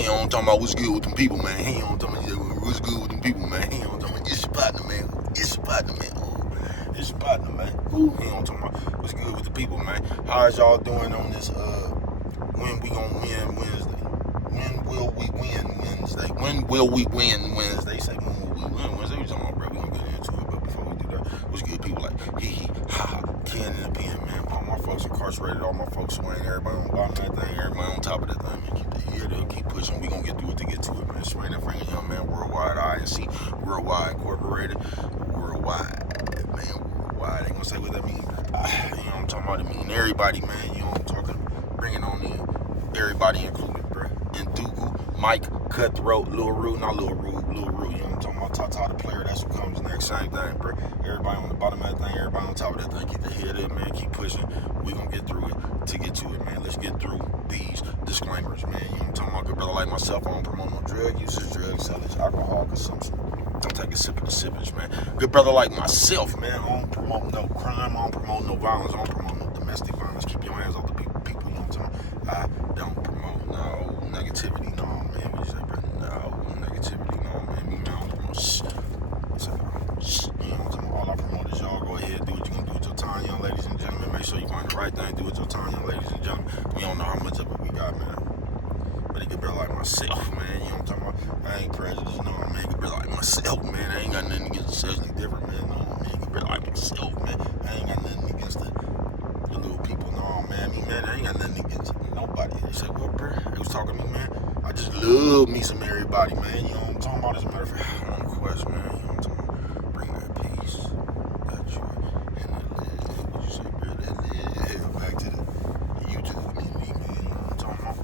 ain't on talking about what's good with them people, man. He ain't on talking about what's good with them people, man. He ain't on talking about it's your partner, man. It's your partner, man. Ooh, it's your partner, man. Ooh, he ain't on talking about what's good with the people, man. How is y'all doing on this? When we gonna win Wednesday? When will we win Wednesday? When will we win Wednesday? Say when will we win Wednesday? We talking about, bro. We gonna get into it, but before we do that, what's good? People like hee ha ha, Ken in the pen, man. All my folks incarcerated, all my folks swing, everybody on the bottom of that thing, everybody on top of that thing, man. Keep the head up, keep pushing. We gonna get through it to get to it, man. Swing that finger, young man. Worldwide INC, Worldwide Incorporated, Worldwide, man. Worldwide. They gonna say what that mean? You know what I'm talking about? It mean everybody, man. You know what I'm talking? Bring it on in. Everybody included, bro. Ndugu, Mike, Cutthroat, Lil Rue, not Lil Rue, you know what I'm talking about? Tata the player, that's what comes next, same thing, bro. Everybody on the bottom of that thing, everybody on top of that thing, keep the head up, man, keep pushing. We gonna get through it to get to it, man. Let's get through these disclaimers, man. You know what I'm talking about? Good brother like myself, I don't promote no drug usage, drug sellage, alcohol consumption. Don't take a sip of the sippage, man. Good brother like myself, man, I don't promote no crime, I don't promote no violence, I don't promote no domestic violence. Keep your hands off the people, you know what I'm talking about? I don't promote no negativity, no, man. What you say, bro? No negativity, no, man. Me, man, I don't promote shh. So, you know what I'm talking about? All I promote is y'all go ahead, do what you gonna do with your time, young ladies and gentlemen. Make sure you find the right thing, do with your time, young ladies and gentlemen. We don't know how much of it we got, man. But it could be like myself, man. You know what I'm talking about? I ain't prejudiced, no, man. It could be like myself, man. I ain't got nothing against sexually different, man. No, man. It could be like myself, man. I ain't got nothing against the little people, no, man. I mean, man, I ain't got nothing against nobody. They said, what, bro? They was talking to me, man. I just love me some everybody, man. You know what I'm talking about? As a matter of fact, on the quest, man. You know what I'm talking about? Bring that peace, that joy, and that live. What you say, bro? That live. Back to the YouTube with me, man. You know what I'm talking about?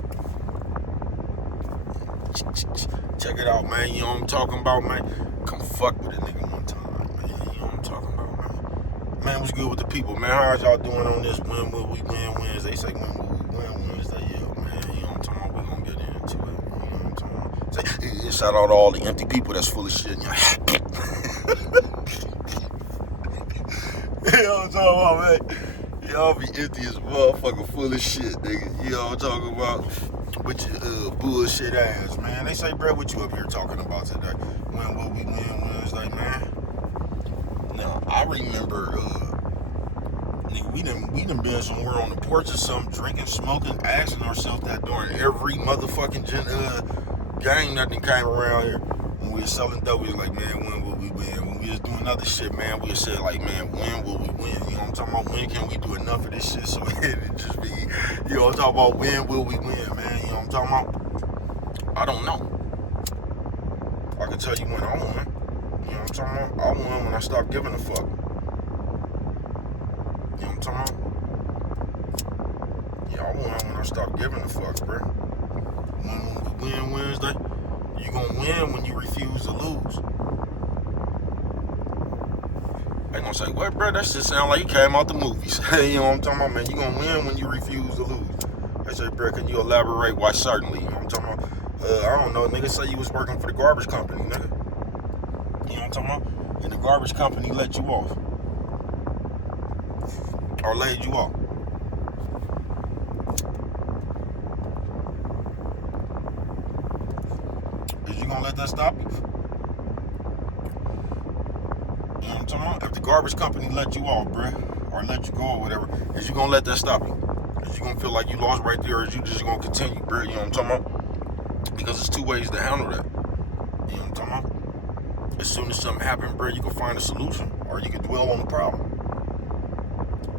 Check it out, man. You know what I'm talking about, man? Come fuck with a nigga one time, man. You know what I'm talking about, man? Man, what's good with the people, man? How y'all doing on this? When will we win Wednesday? They say, when will we win Wednesday? Yeah, man. You know what I'm talking about? We gonna get into it. You know what I'm talking about? Say, shout out to all the empty people that's full of shit. You know what I'm talking about, man? Y'all be empty as motherfucker, full of shit, nigga. You know what I'm talking about? With your bullshit ass, man. They say, bro, what you up here talking about today? When will we win Wednesday, man? Now, I remember, nigga, we done been somewhere on the porch or something, drinking, smoking, asking ourselves that during every motherfucking gang that came around here. When we was selling dope, we was like, man, when will we win? When we was doing other shit, man, we said like, man, when will we win? You know what I'm talking about? When can we do enough of this shit so it just be, you know what I'm talking about? When will we win, man? You know what I'm talking about? I don't know. I can tell you when I won. You know what I'm talking about? I won when I stopped giving a fuck. You know what I'm talking about? Yeah, I won when I stopped giving a fuck, bro. When we win Wednesday, you gonna win when you refuse to lose. They gonna say, what, bro? That shit sound like you came out the movies. You know what I'm talking about, man? You gonna win when you refuse to lose. They say, bro, can you elaborate? Why certainly? You know what I'm talking about? I don't know. Nigga say you was working for the garbage company, nigga. You know what I'm talking about? And the garbage company let you off. Or laid you off. Is you gonna let that stop you? You know what I'm talking about? If the garbage company let you off, bruh, or let you go or whatever, is you gonna let that stop you? Is you gonna feel like you lost right there, or is you just gonna continue, bruh? You know what I'm talking about? Because there's two ways to handle that. You know what I'm talking about? As soon as something happens, bruh, you can find a solution, or you can dwell on the problem.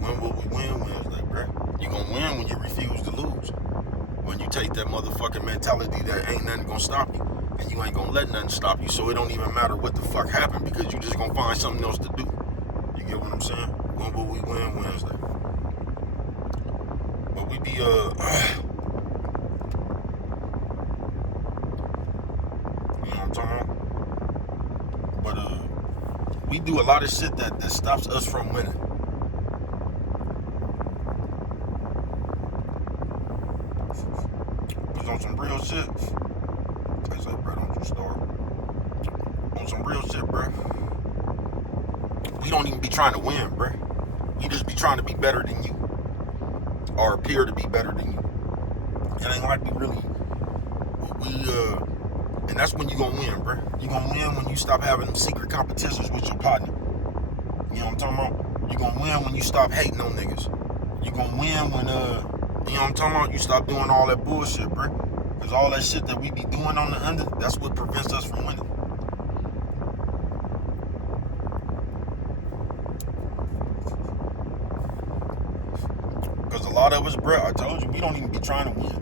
When will we win Wednesday, bruh? You gonna win when you refuse to lose. When you take that motherfucking mentality that ain't nothing gonna stop you. And you ain't gonna let nothing stop you, so it don't even matter what the fuck happened because you just gonna find something else to do. You get what I'm saying? When will we win Wednesday? But we be you know what I'm talking about? But we do a lot of shit that stops us from winning. Cause on some real shit. I say, bro, don't you start. On some real shit, bro. We don't even be trying to win, bro. We just be trying to be better than you. Or appear to be better than you. It ain't like we really And that's when you gonna win, bro. You gonna win when you stop having them secret competitions with your partner. You know what I'm talking about? You gonna win when you stop hating on niggas. You gonna win when, you know what I'm talking about? You stop doing all that bullshit, bro. Because all that shit that we be doing on the under, that's what prevents us from winning. Because a lot of us, bro, I told you, we don't even be trying to win.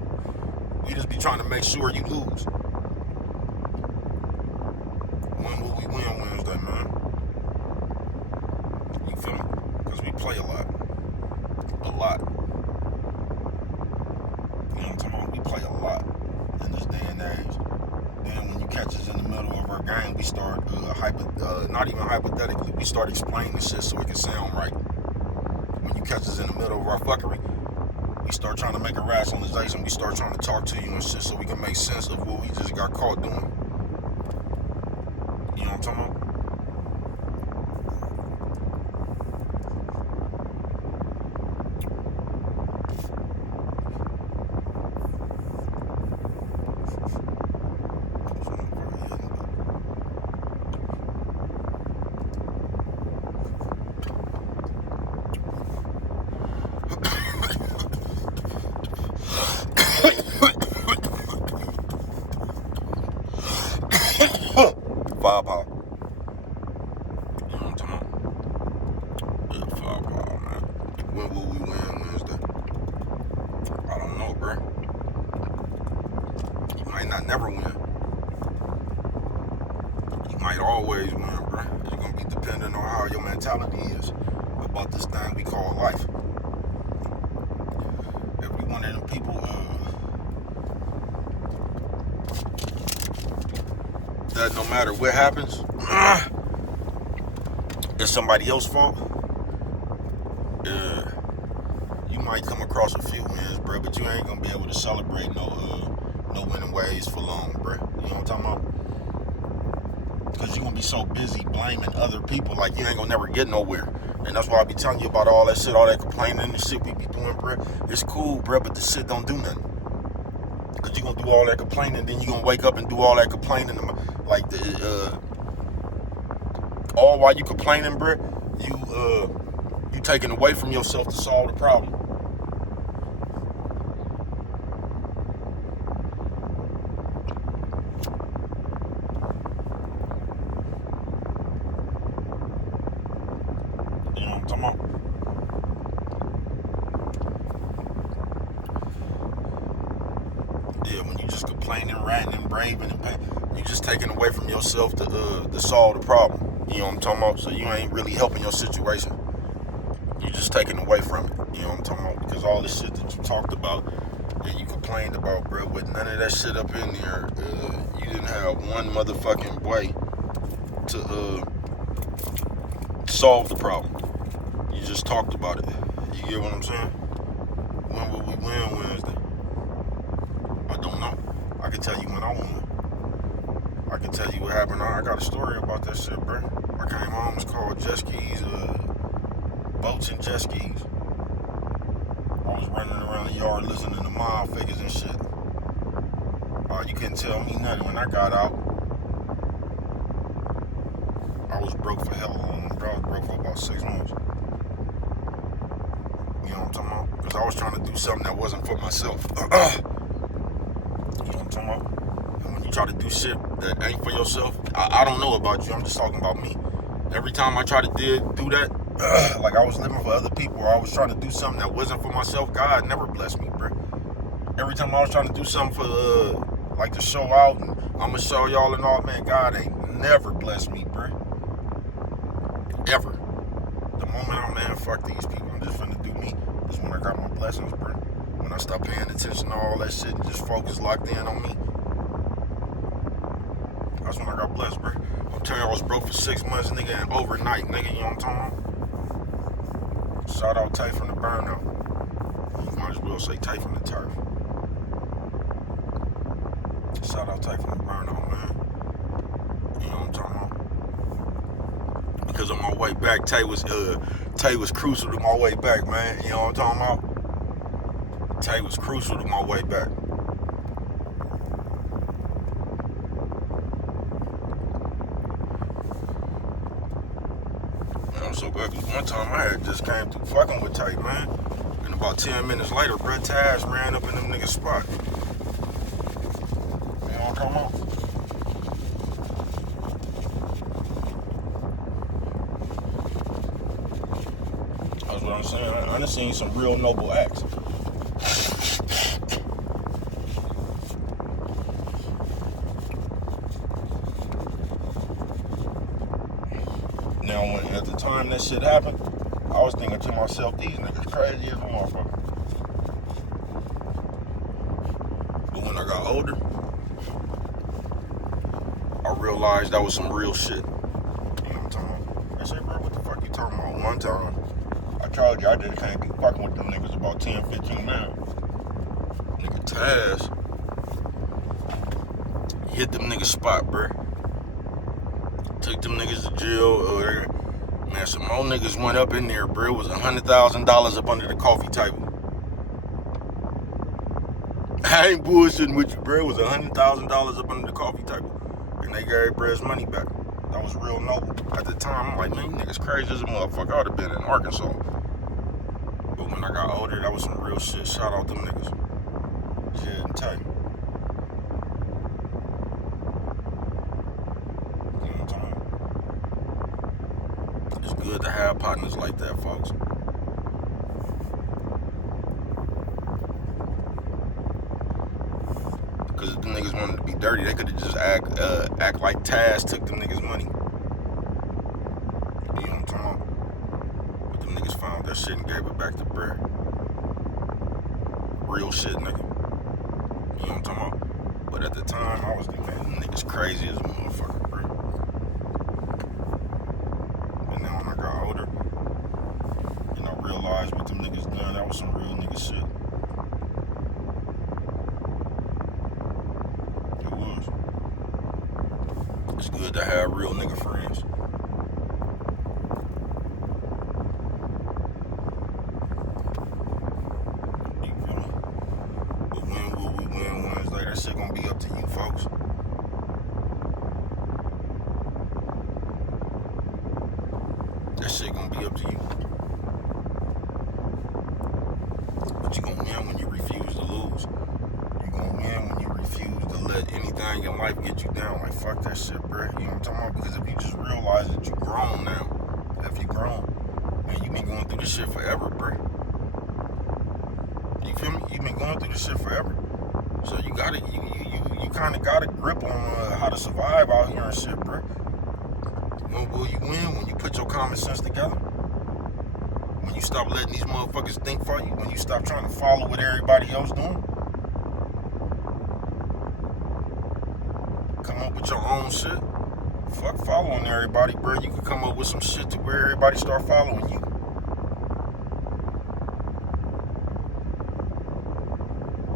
We just be trying to make sure you lose. When will we win Wednesday, man? You feel me? Because we play a lot. A lot. You know what I'm talking about? We play a lot in this day and age. Then when you catch us in the middle of our game, we start, not even hypothetically, we start explaining shit so it can sound right. When you catch us in the middle of our fuckery, we start trying to make a rationalization. We start trying to talk to you and shit so we can make sense of what we just got caught doing. You know what I'm talking about? Firepower. You know what I'm talking about? Yeah, firepower, man. When will we win Wednesday? I don't know, bro. You might not never win. You might always win, bro. It's gonna be dependent on how your mentality is about this thing we call life. If you one of them people that no matter what happens, it's somebody else's fault, you might come across a few wins, bro, but you ain't gonna be able to celebrate no winning ways for long, bro. You know what I'm talking about? Because you're gonna be so busy blaming other people, like you ain't gonna never get nowhere. And that's why I be telling you about all that shit, all that complaining and shit we be doing, bro. It's cool, bro, but the shit don't do nothing. Because you're gonna do all that complaining, then you're gonna wake up and do all that complaining, like all while you complaining, bro, you taking away from yourself to solve the problem. You know what I'm talking about? Yeah, when you just complaining, ranting, and braving, and you just taking away from yourself to solve the problem. You know what I'm talking about? So you ain't really helping your situation. You just taking away from it. You know what I'm talking about? Because all the shit that you talked about and you complained about, bro, with none of that shit up in there, you didn't have one motherfucking way to solve the problem. You just talked about it. You get what I'm saying? When will we win Wednesday? I don't know. I can tell you when I won. I can tell you what happened. I got a story about that shit, bro. I came home, it's called jet skis, boats and jet skis. I was running around the yard listening to mile figures and shit. You couldn't tell me nothing. When I got out, I was broke for hell long, bro. I was broke for about 6 months. You know what I'm talking about? Because I was trying to do something that wasn't for myself. You know what I'm talking about? And when you try to do shit that ain't for yourself, I don't know about you. I'm just talking about me. Every time I try to do that, like I was living for other people, or I was trying to do something that wasn't for myself, God never blessed me, bro. Every time I was trying to do something for, like to show out, and I'm going to show y'all and all, man, God ain't never blessed me, bro. Ever. The moment I'm, man, fuck these people, I'm just finna do me, is when I got my blessings, bro. When I stopped paying attention to all that shit and just focus locked in on me. That's when I got blessed, bro. I'm telling you, I was broke for 6 months, nigga, and overnight, nigga, you know what I'm talking about? Shout out Tay from the Burnout. You might as well say Tay from the Turf. Shout out Tay from the Burnout, man. You know what I'm talking about? Because on my way back, Tay was crucial to my way back, man. You know what I'm talking about? Tay was crucial to my way back. I'm so glad. One time I had just came through fucking with Tight, man. And about 10 minutes later, Brett Taz ran up in them niggas' spot. You know what I'm talking about? That's what I'm saying. I done seen some real noble acts. Now, at the time that shit happened, I was thinking to myself, these niggas crazy as a motherfucker. But when I got older, I realized that was some real shit. You know what I'm talking about? I said, bro, what the fuck you talking about? One time, I told you I just can't be fucking with them niggas about 10, 15 minutes. Nigga Taz hit them niggas spot, bro. Took them niggas to jail. Man, some more niggas went up in there, bro. It was $100,000 up under the coffee table. I ain't bullshitting with you, bro. It was $100,000 up under the coffee table. And they gave Brad's money back. That was real noble. At the time, I'm like, man, you niggas crazy as a motherfucker. I would have been in Arkansas. But when I got older, that was some real shit. Shout out them niggas. Jed and Tay. You know what I'm talking about? It's good to have partners like that, folks. Because if them niggas wanted to be dirty, they could have just act like Taz took them niggas' money. You know what I'm talking about? But them niggas found that shit and gave it back to Brad. Real shit, nigga. You know what I'm talking about? But at the time, I was thinking, man, them niggas crazy as a motherfucker, bro. But now when I got older, and I realized what them niggas done, that was some real nigga shit. It was. It's good to have real nigga friends. You feel me? But when will we win Wednesday? That shit gonna be up to you, folks. That shit gonna be up to you. But you gonna win when you refuse to lose. You gonna win when you refuse to let anything in life get you down. Like, fuck that shit, bro. You know what I'm talking about? Because if you just realize that you grown now, if you grown, man, you been going through this shit forever, bro. You feel me? You been going through this shit forever. So you gotta, you kind of got a grip on how to survive out here and shit, bro. When will you win? When you put your common sense together. When you stop letting these motherfuckers think for you. When you stop trying to follow what everybody else doing. Come up with your own shit. Fuck following everybody, bro. You can come up with some shit to where everybody start following you.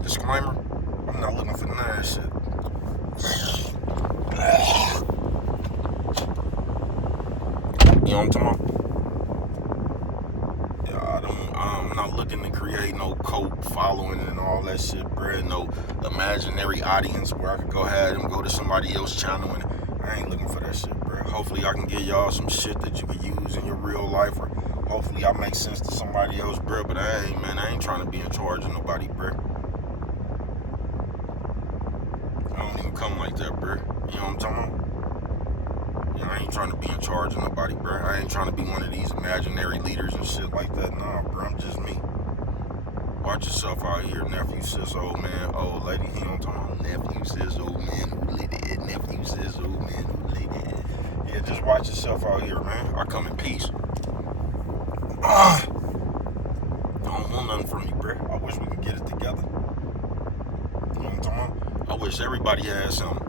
Disclaimer, I'm not looking for none of that shit. You know what I'm talking about? I'm not looking to create no cult following and all that shit, bro. No imaginary audience where I could go ahead and go to somebody else's channel, and I ain't looking for that shit, bro. Hopefully I can give y'all some shit that you could use in your real life, or hopefully I make sense to somebody else, bro. But I ain't trying to be in charge of nobody, bro. I don't even come like that, bro. You know what I'm talking about? I ain't trying to be in charge of nobody, bro. I ain't trying to be one of these imaginary leaders and shit like that. Nah, bro, I'm just me. Watch yourself out here, nephew, sis, old man, old lady. He don't talk about nephew, sis, old man, who lady, nephew, sis, old man, who lady. Yeah, just watch yourself out here, man. I come in peace. I don't want nothing from you, bro. I wish we could get it together. You know what I'm talking about? I wish everybody had something.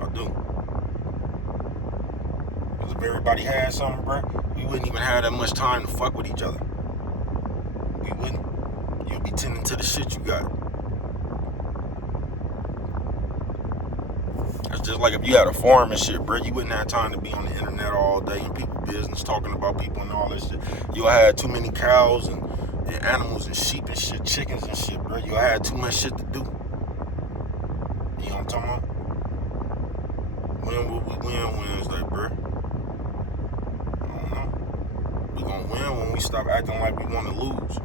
I do. Because if everybody had something, bro, we wouldn't even have that much time to fuck with each other. We wouldn't. You'll be tending to the shit you got. It's just like if you had a farm and shit, bro, you wouldn't have time to be on the internet all day and people business, talking about people and all that shit. You'll have too many cows and animals and sheep and shit, chickens and shit, bro. You'll have too much shit to do. You know what I'm talking about? When will we win Wednesday, bro? we stop acting like we want to lose.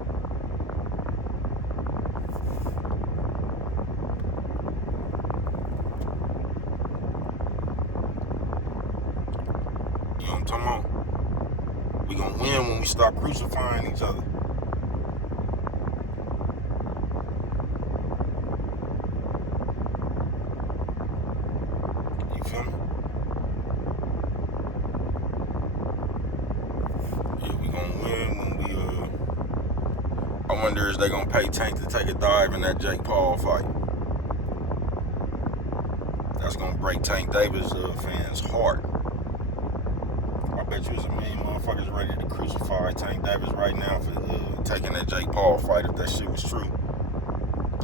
You know what I'm talking about? We gonna win when we stop crucifying each other. You feel me? Yeah, we gonna win when we I wonder is they gonna pay Tank to take a dive in that Jake Paul fight. That's gonna break Tank Davis fans' heart. I bet you there's a million motherfuckers ready to crucify Tank Davis right now for taking that Jake Paul fight if that shit was true.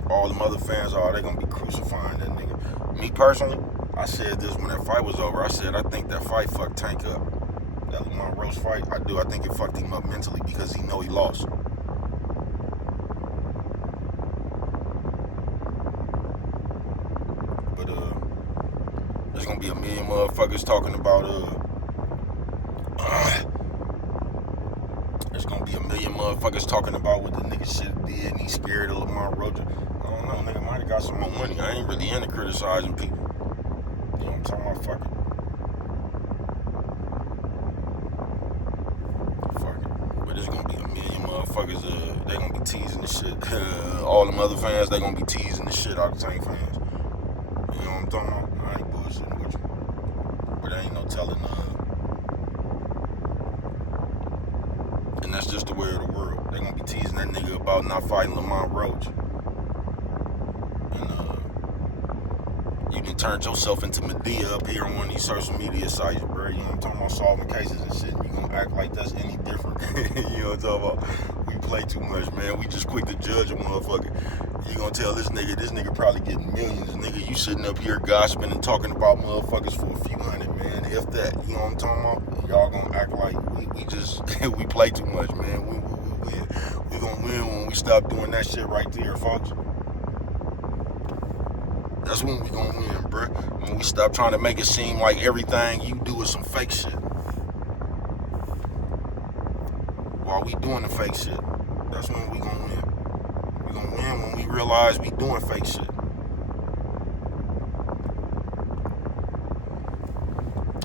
All them other fans they gonna be crucifying that nigga. Me personally, I said this when that fight was over. I said I think that fight fucked Tank up. That Lamont Roach fight, I do. I think it fucked him up mentally because he know he lost. But there's gonna be a million motherfuckers talking about there's gonna be a million motherfuckers talking about what the nigga should have did and he's scared of Lamont Roach. I don't know, nigga might have got some more money. I ain't really into criticizing people. You know what I'm talking about? Fuck it. But there's gonna be a million motherfuckers, they gonna be teasing the shit. All them other fans, they gonna be teasing the shit out of Tank fans. You know what I'm talking about? I ain't bullshitting with you. But there ain't no telling and that's just the way of the world. They gonna be teasing that nigga about not fighting Lamont Roach. And you done turned yourself into Medea up here on one of these social media sites, bro. You know what I'm talking about? Solving cases and shit. You gonna act like that's any different. You know what I'm talking about? We play too much, man. We just quick to judge a motherfucker. You gonna tell this nigga probably getting millions. Nigga, you sitting up here gossiping and talking about motherfuckers for a few hundred, man. If that, you know what I'm talking about? Y'all gonna act like we just, we play too much, man. We gonna win when we stop doing that shit right there, folks. That's when we gonna win, bro. When we stop trying to make it seem like everything you do is some fake shit. While we doing the fake shit, that's when we gonna win. We gonna win when we realize we doing fake shit.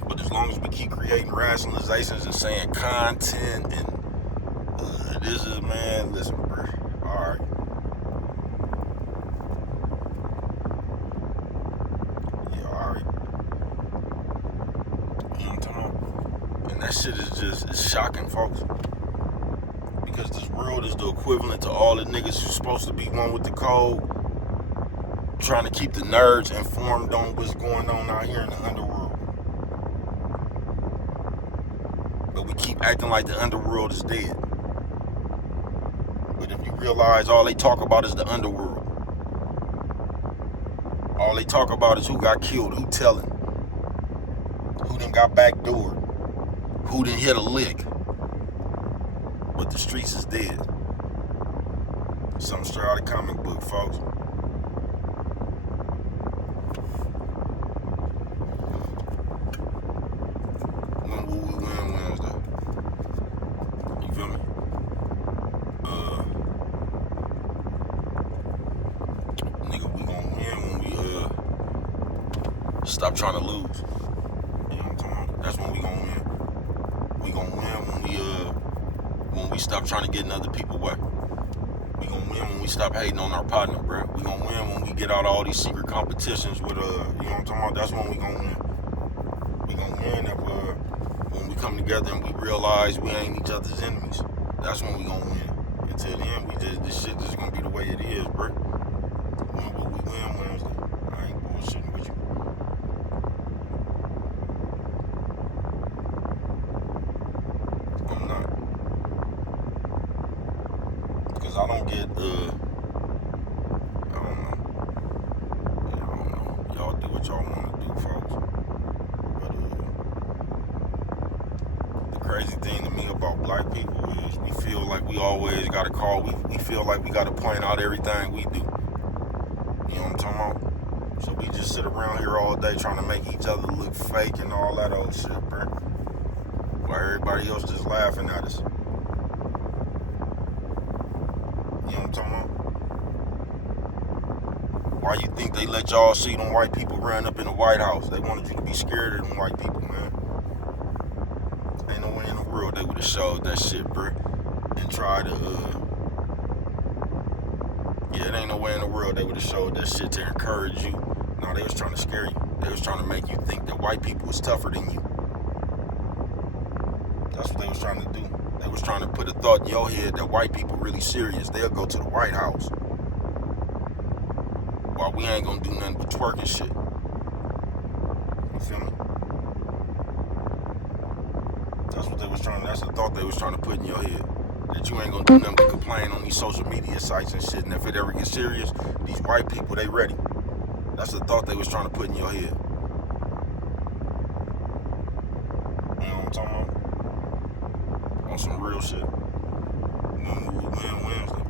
But as long as we keep creating rationalizations and saying content and this is, man, listen, bro. Alright. Yeah, alright. You know what I'm talking about? And that shit is just, it's shocking, folks. Because this world is the equivalent to all the niggas who's supposed to be one with the code, trying to keep the nerds informed on what's going on out here in the underworld. But we keep acting like the underworld is dead. But if you realize all they talk about is the underworld, all they talk about is who got killed, who telling, who done got backdoored, who done hit a lick. But the streets is dead. Something straight out of comic book, folks. When will we win Wednesday? You feel me? Nigga, we gonna win when we stop trying to lose. You know what I'm talking about? That's when we gonna win. We gonna win when we stop trying to get in other people's way. We gonna win when we stop hating on our partner, bro. We gonna win when we get out all these secret competitions with, you know what I'm talking about? That's when we gonna win. We gonna win if, when we come together and we realize we ain't each other's enemies. That's when we gonna win. Until then, this shit just gonna be the way it is, bro. When will we win Wednesday? I ain't bullshitting with you. I'm not. Because I don't get, I don't know. Y'all do what y'all want to do, folks. But the crazy thing to me about black people is we feel like we always got to call. We feel like we got to point out everything we do. You know what I'm talking about? So we just sit around here all day trying to make each other look fake and all that old shit, bro. While everybody else just laughing at us. what I'm talking about? Why you think they let y'all see them white people run up in the White House? They wanted you to be scared of them white people, man. Ain't no way in the world they would have showed that shit, bro. And tried to, yeah, it ain't no way in the world they would have showed that shit to encourage you. No, they was trying to scare you. They was trying to make you think that white people was tougher than you. That's what they was trying to do. They was trying to put a thought in your head that white people really serious. They'll go to the White House. While we ain't gonna do nothing but twerk and shit. You feel me? That's what they was trying, that's the thought they was trying to put in your head. That you ain't gonna do nothing but complain on these social media sites and shit. And if it ever gets serious, these white people, they ready. That's the thought they was trying to put in your head. You know what I'm talking about? On some real shit. When we win Wednesday.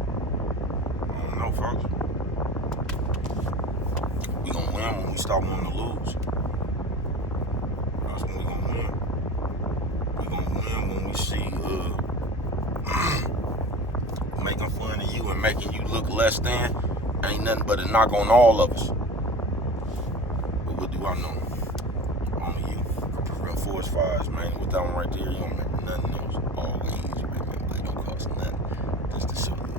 I don't know, folks. We gonna win when we stop wanting to lose. That's when we gonna win. We gonna win when we see making fun of you and making you look less than ain't nothing but a knock on all of us. But what do I know? Only you can prevent forest fires, man. With that one right there, you don't make nothing else. Always, man. It don't cost nothing. Just to show you.